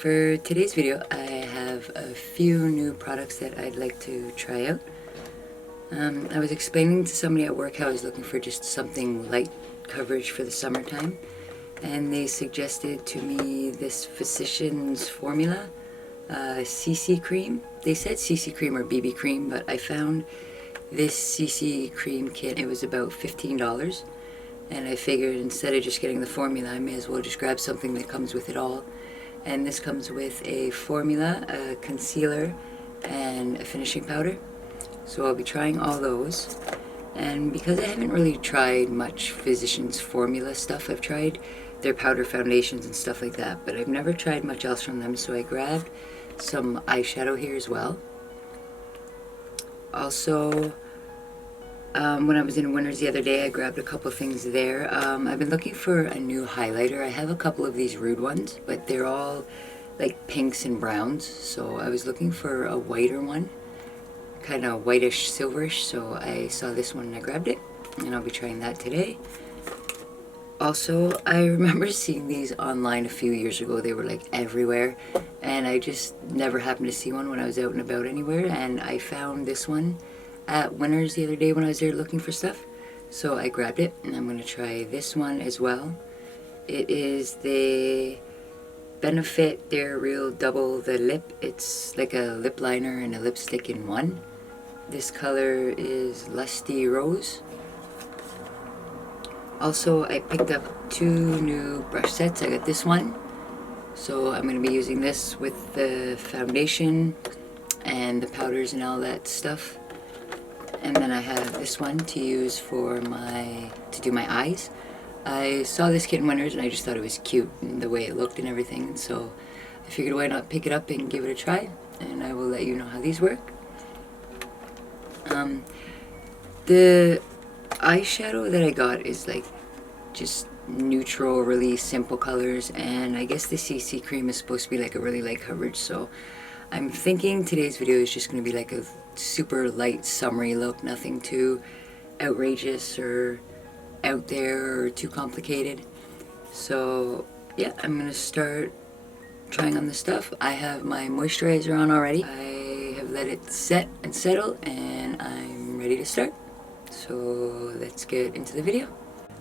For today's video, I have a few new products that I'd like to try out. I was explaining to somebody at work how I was looking for just something light coverage for the summertime, and they suggested to me this Physicians Formula CC cream. They said CC cream or BB cream, but I found this CC cream kit. It was about $15, and I figured instead of just getting the formula, I may as well just grab something that comes with it all. And this comes with a formula, a concealer, and a finishing powder. So I'll be trying all those. And because I haven't really tried much Physicians Formula stuff, I've tried their powder foundations and stuff like that, but I've never tried much else from them, so I grabbed some eyeshadow here as well. Also, when I was in Winners the other day, I grabbed a couple things there. I've been looking for a new highlighter. I have a couple of these Rude ones, but they're all like pinks and browns, so I was looking for a whiter one, kind of whitish silverish, so I saw this one and I grabbed it, and I'll be trying that today. Also, I remember seeing these online a few years ago. They were like everywhere, and I just never happened to see one when I was out and about anywhere, and I found this one at Winners the other day when I was there looking for stuff, so I grabbed it, and I'm going to try this one as well. It is the Benefit They're Real Double the Lip. It's like a lip liner and a lipstick in one. This color is Lusty Rose. Also, I picked up two new brush sets. I got this one, so I'm going to be using this with the foundation and the powders and all that stuff. And then I have this one to use for to do my eyes. I saw this kit in Winners and I just thought it was cute and the way it looked and everything, and so I figured why not pick it up and give it a try, and I will let you know how these work. The eyeshadow that I got is like just neutral, really simple colors, and I guess the CC cream is supposed to be like a really light coverage, so I'm thinking today's video is just going to be like a super light summery look, nothing too outrageous or out there or too complicated. So yeah, I'm going to start trying on the stuff. I have my moisturizer on already. I have let it set and settle, and I'm ready to start. So let's get into the video.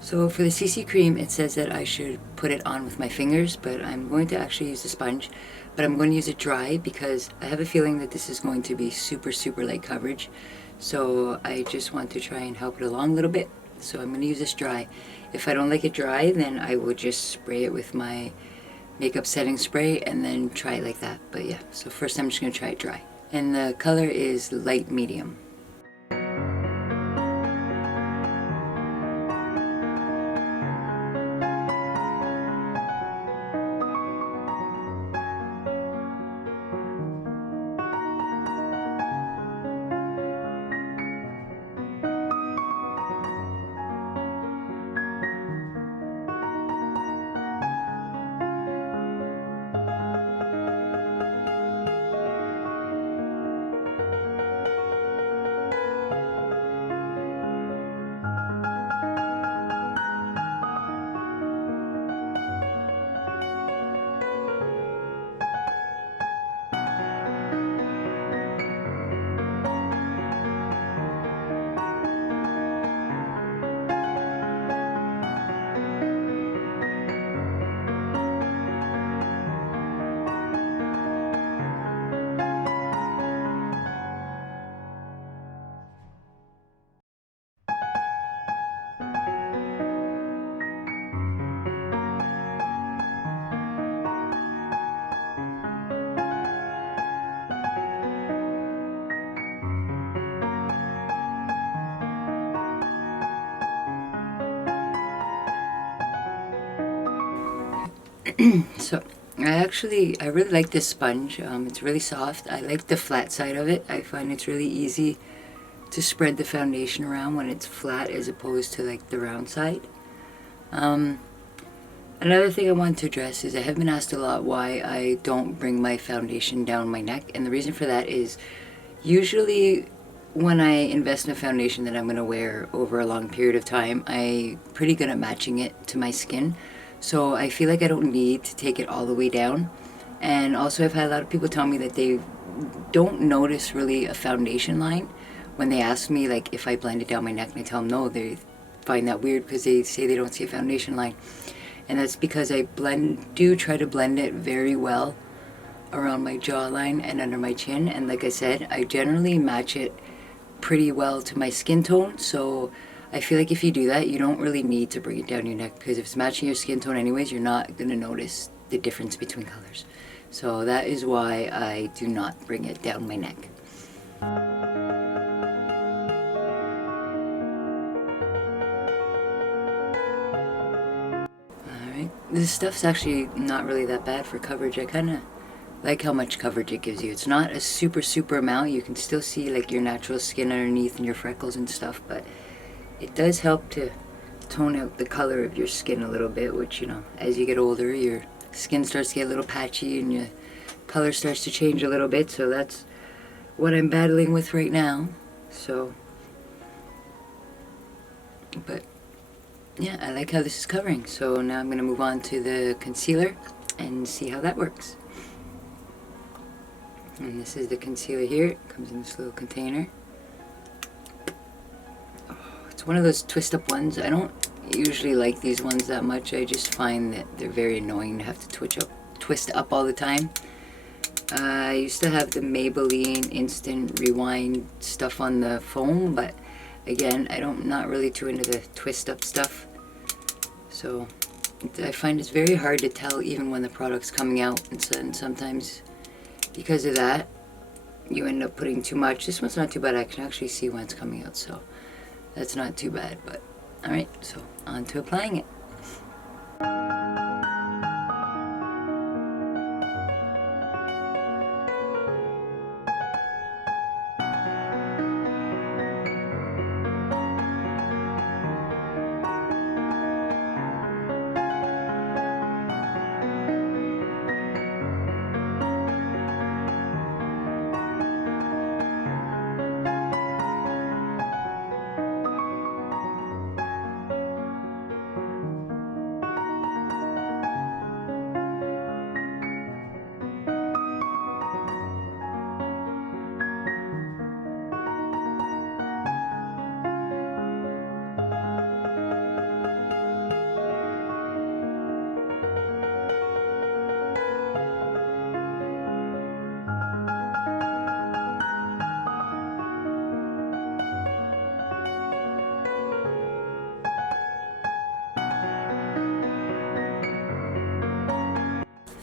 So for the CC cream, it says that I should put it on with my fingers, but I'm going to actually use a sponge. But I'm going to use it dry because I have a feeling that this is going to be super light coverage. So I just want to try and help it along a little bit. So I'm going to use this dry. If I don't like it dry, then I will just spray it with my makeup setting spray and then try it like that. But yeah, so first I'm just going to try it dry. And the color is light medium. So I really like this sponge. It's really soft. I like the flat side of it. I find it's really easy to spread the foundation around when it's flat as opposed to like the round side. Another thing I want to address is I have been asked a lot why I don't bring my foundation down my neck, and the reason for that is usually when I invest in a foundation that I'm going to wear over a long period of time, I'm pretty good at matching it to my skin. So I feel like I don't need to take it all the way down. And also I've had a lot of people tell me that they don't notice really a foundation line when they ask me like if I blend it down my neck, and I tell them no. They find that weird because they say they don't see a foundation line, and that's because I do try to blend it very well around my jawline and under my chin. And like I said, I generally match it pretty well to my skin tone, so I feel like if you do that, you don't really need to bring it down your neck, because if it's matching your skin tone anyways, you're not going to notice the difference between colors. So that is why I do not bring it down my neck. Alright, this stuff's actually not really that bad for coverage. I kind of like how much coverage it gives you. It's not a super amount. You can still see like your natural skin underneath and your freckles and stuff, but it does help to tone out the color of your skin a little bit, which, you know, as you get older, your skin starts to get a little patchy and your color starts to change a little bit. So that's what I'm battling with right now. So, but yeah, I like how this is covering. So now I'm going to move on to the concealer and see how that works. And this is the concealer here. It comes in this little container. Oh, it's one of those twist up ones. I don't usually like these ones that much. I just find that they're very annoying to have to twist up all the time. I used to have the Maybelline Instant Rewind stuff on the foam, but again, I'm not really too into the twist up stuff. So I find it's very hard to tell even when the product's coming out, and sometimes because of that, you end up putting too much. This one's not too bad. I can actually see when it's coming out, so that's not too bad. But alright, so on to applying it.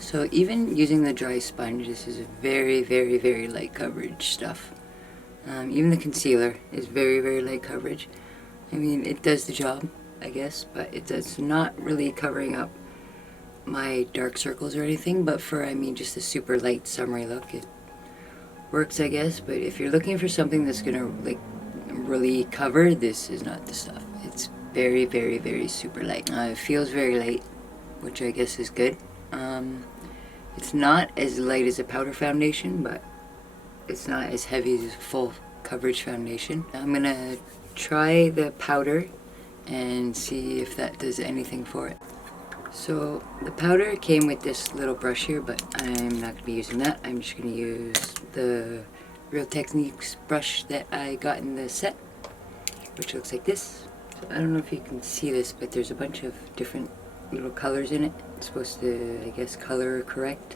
So even using the dry sponge, this is a very light coverage stuff. Even the concealer is very light coverage. I mean, it does the job, I guess, but it does not really covering up my dark circles or anything. But for, I mean, just a super light summery look, it works, I guess. But if you're looking for something that's gonna like really cover, this is not the stuff. It's very super light. It feels very light, which I guess is good. It's not as light as a powder foundation, but it's not as heavy as a full coverage foundation. I'm gonna try the powder and see if that does anything for it. So the powder came with this little brush here, but I'm not gonna be using that. I'm just gonna use the Real Techniques brush that I got in the set, which looks like this. So I don't know if you can see this, but there's a bunch of different little colors in it. It's supposed to, I guess, color correct.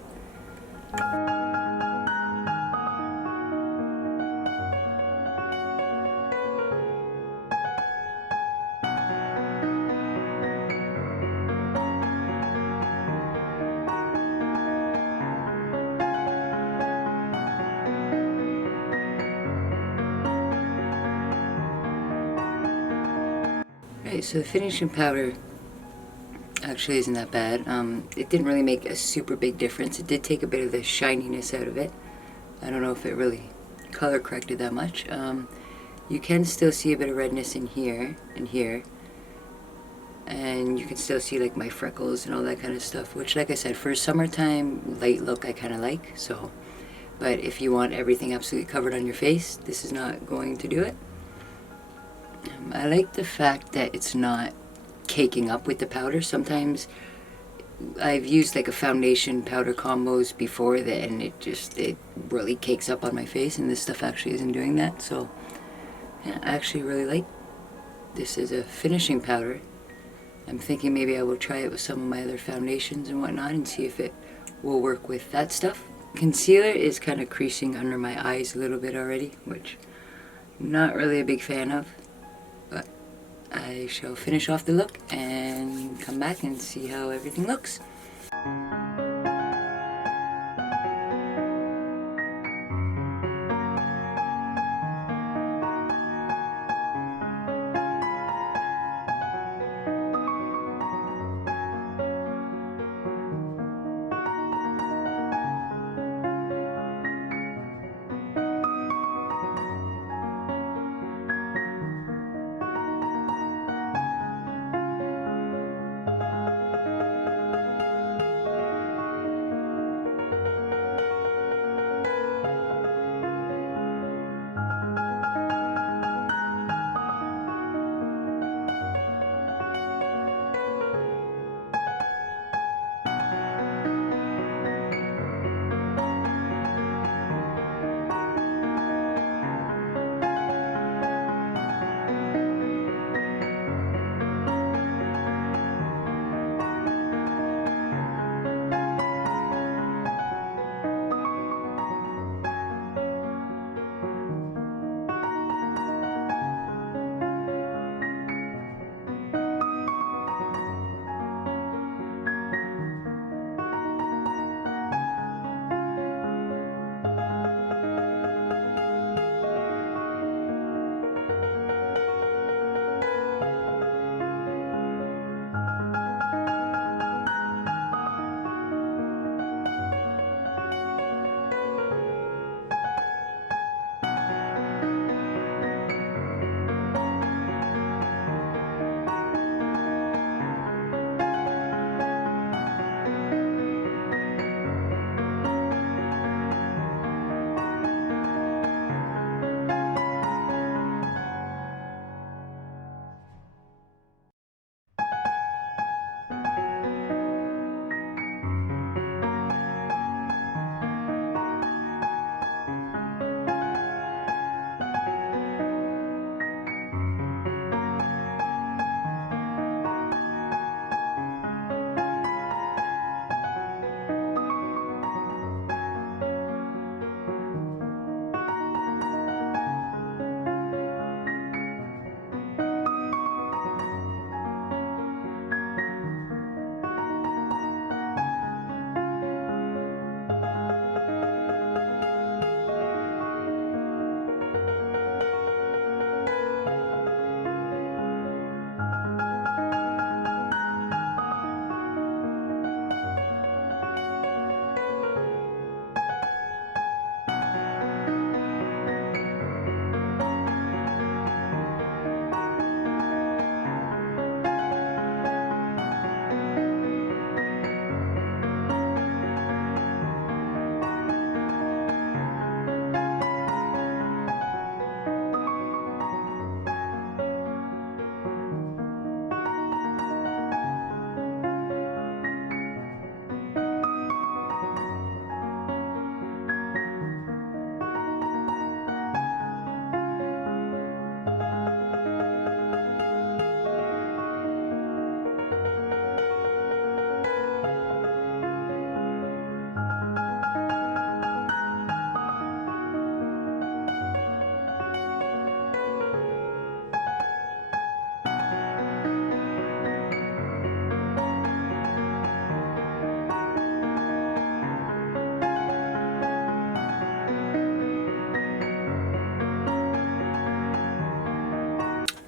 Right, so the finishing powder actually isn't that bad. It didn't really make a super big difference. It did take a bit of the shininess out of it. I don't know if it really color corrected that much. You can still see a bit of redness in here and here, and you can still see like my freckles and all that kind of stuff, which, like I said, for a summertime light look I kind of like. So, but if you want everything absolutely covered on your face, this is not going to do it. I like the fact that it's not caking up with the powder. Sometimes I've used like a foundation powder combos before that, and it really cakes up on my face, and this stuff actually isn't doing that. So yeah, I actually really like this as a finishing powder. I'm thinking maybe I will try it with some of my other foundations and whatnot and see if it will work with that stuff. Concealer is kind of creasing under my eyes a little bit already, which I'm not really a big fan of, but I shall finish off the look and come back and see how everything looks.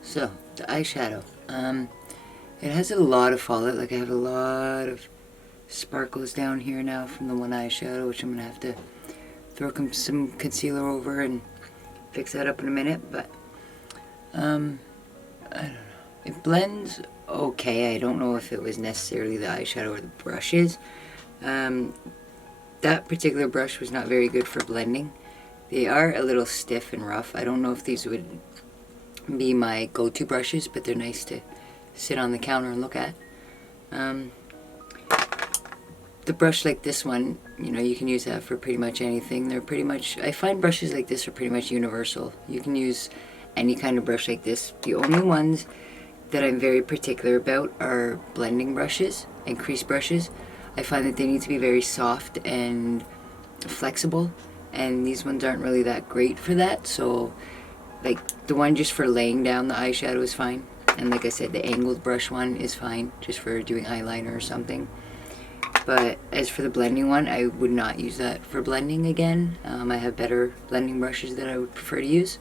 So, the eyeshadow. It has a lot of fallout. Like, I have a lot of sparkles down here now from the one eyeshadow, which I'm going to have to throw some concealer over and fix that up in a minute. But, I don't know. It blends okay. I don't know if it was necessarily the eyeshadow or the brushes. That particular brush was not very good for blending. They are a little stiff and rough. I don't know if these would be my go-to brushes, but they're nice to sit on the counter and look at. the brush like this one, you know, you can use that for pretty much anything. They're pretty much, I find brushes like this are pretty much universal. You can use any kind of brush like this. The only ones that I'm very particular about are blending brushes and crease brushes. I find that they need to be very soft and flexible, and these ones aren't really that great for that. So like the one just for laying down the eyeshadow is fine, and like I said, the angled brush one is fine just for doing eyeliner or something. But as for the blending one, I would not use that for blending again. I have better blending brushes that I would prefer to use.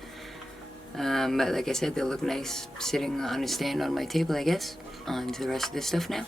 But like I said, they'll look nice sitting on a stand on my table, I guess. On to the rest of this stuff now.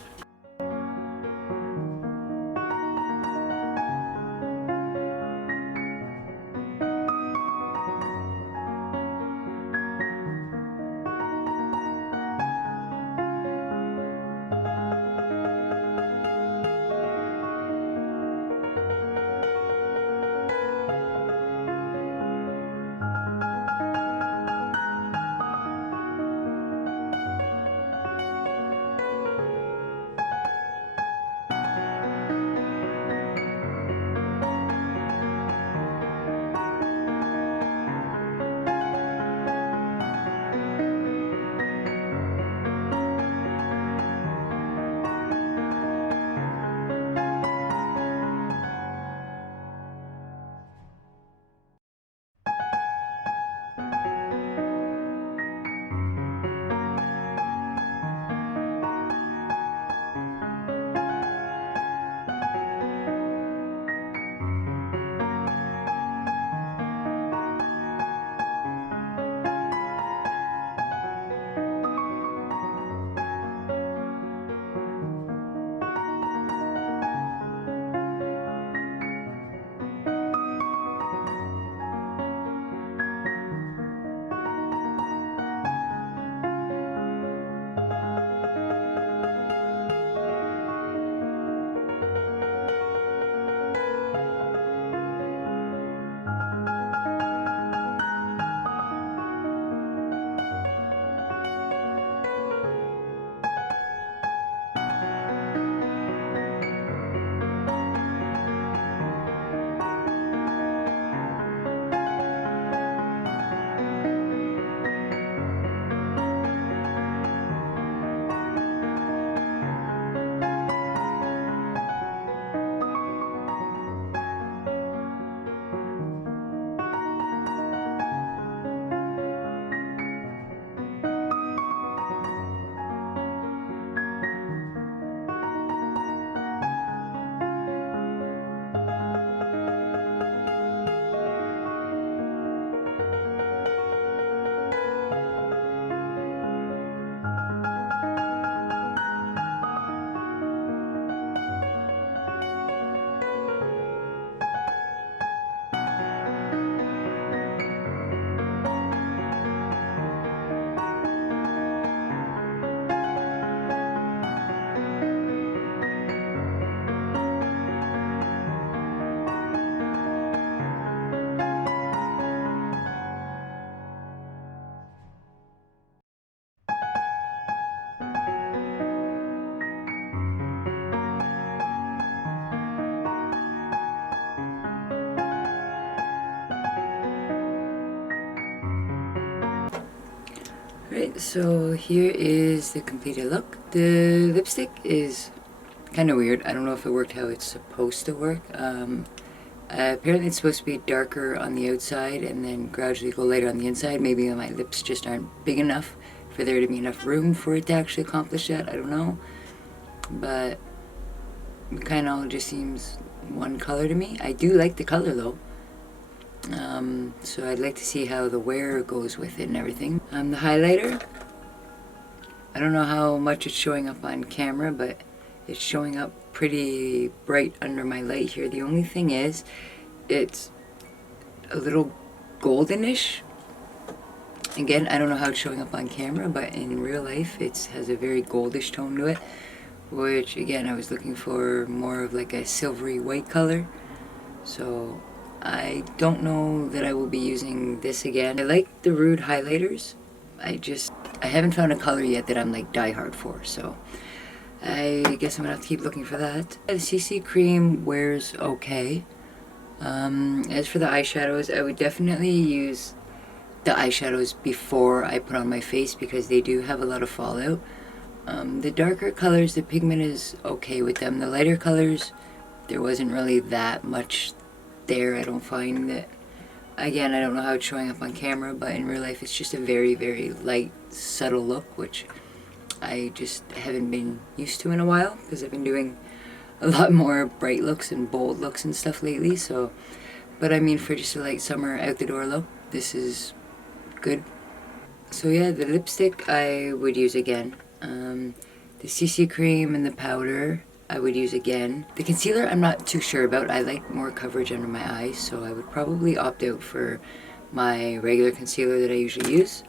Right, so here is the completed look. The lipstick is kind of weird. I don't know if it worked how it's supposed to work. Apparently it's supposed to be darker on the outside and then gradually go lighter on the inside. Maybe my lips just aren't big enough for there to be enough room for it to actually accomplish that. I don't know. But it kind of all just seems one color to me. I do like the color though. So I'd like to see how the wear goes with it and everything. The highlighter, I don't know how much it's showing up on camera, but it's showing up pretty bright under my light here. The only thing is, it's a little goldenish. Again, I don't know how it's showing up on camera, but in real life it has a very goldish tone to it, which again, I was looking for more of like a silvery white color. So I don't know that I will be using this again. I like the Rude highlighters. I haven't found a color yet that I'm like die hard for, so I guess I'm gonna have to keep looking for that. The CC cream wears okay. As for the eyeshadows, I would definitely use the eyeshadows before I put on my face because they do have a lot of fallout. The darker colors, the pigment is okay with them. The lighter colors, there wasn't really that much there. I don't find that. Again, I don't know how it's showing up on camera, but in real life it's just a very, very light, subtle look, which I just haven't been used to in a while because I've been doing a lot more bright looks and bold looks and stuff lately. So, but I mean, for just a light summer out the door look, this is good. So yeah, the lipstick I would use again. The CC cream and the powder I would use again. The concealer I'm not too sure about. I like more coverage under my eyes, so I would probably opt out for my regular concealer that I usually use.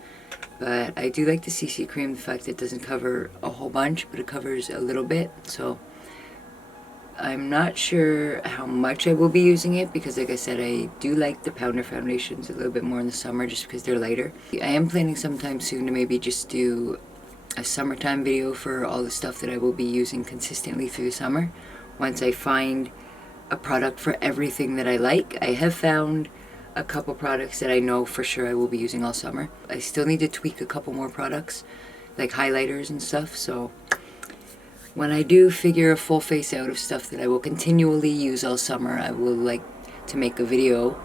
But I do like the CC cream, the fact that it doesn't cover a whole bunch, but it covers a little bit. So I'm not sure how much I will be using it because, like I said, I do like the powder foundations a little bit more in the summer just because they're lighter. I am planning sometime soon to maybe just do a summertime video for all the stuff that I will be using consistently through the summer. Once I find a product for everything that I like. I have found a couple products that I know for sure I will be using all summer. I still need to tweak a couple more products, like highlighters and stuff, so when I do figure a full face out of stuff that I will continually use all summer, I will like to make a video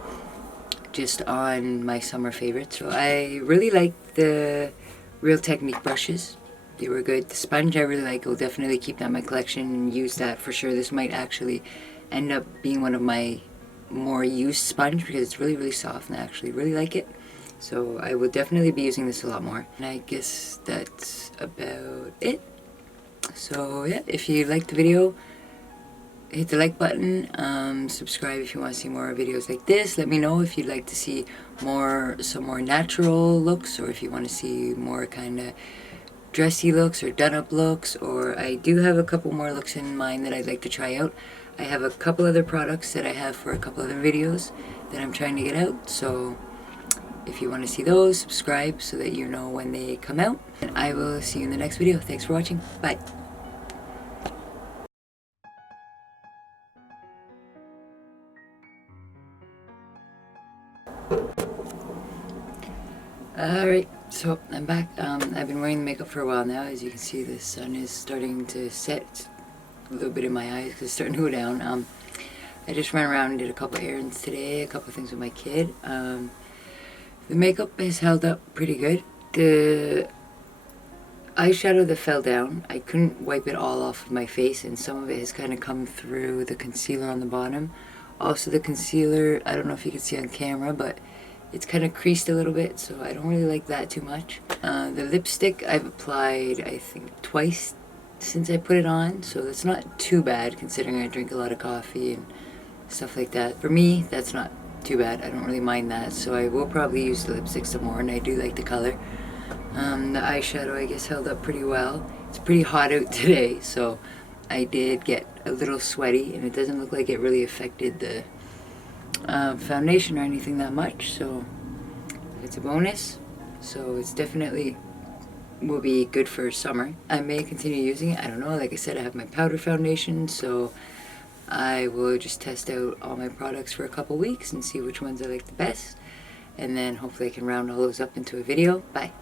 just on my summer favorites. So I really like the Real Technique brushes. They were good. The sponge I really like. I'll definitely keep that in my collection and use that for sure. This might actually end up being one of my more used sponge because it's really, really soft and I actually really like it. So I will definitely be using this a lot more. And I guess that's about it. So yeah, if you liked the video, hit the like button, subscribe if you want to see more videos like this. Let me know if you'd like to see some more natural looks, or if you want to see more kind of dressy looks or done up looks, or I do have a couple more looks in mind that I'd like to try out. I have a couple other products that I have for a couple other videos that I'm trying to get out, so if you want to see those, subscribe so that you know when they come out. And I will see you in the next video. Thanks for watching. Bye. Alright, so I'm back. I've been wearing the makeup for a while now. As you can see, the sun is starting to set a little bit in my eyes because it's starting to go down. I just ran around and did a couple errands today, a couple things with my kid. The makeup has held up pretty good. The eyeshadow that fell down, I couldn't wipe it all off of my face, and some of it has kind of come through the concealer on the bottom. Also the concealer, I don't know if you can see on camera, but it's kind of creased a little bit, so I don't really like that too much. The lipstick I've applied, I think, twice since I put it on, so that's not too bad considering I drink a lot of coffee and stuff like that. For me, that's not too bad. I don't really mind that, so I will probably use the lipstick some more, and I do like the color. The eyeshadow, I guess, held up pretty well. It's pretty hot out today, so I did get a little sweaty, and it doesn't look like it really affected the foundation or anything that much, so it's a bonus. So it's definitely will be good for summer. I may continue using it, I don't know. Like I said, I have my powder foundation, so I will just test out all my products for a couple weeks and see which ones I like the best, and then hopefully I can round all those up into a video. Bye.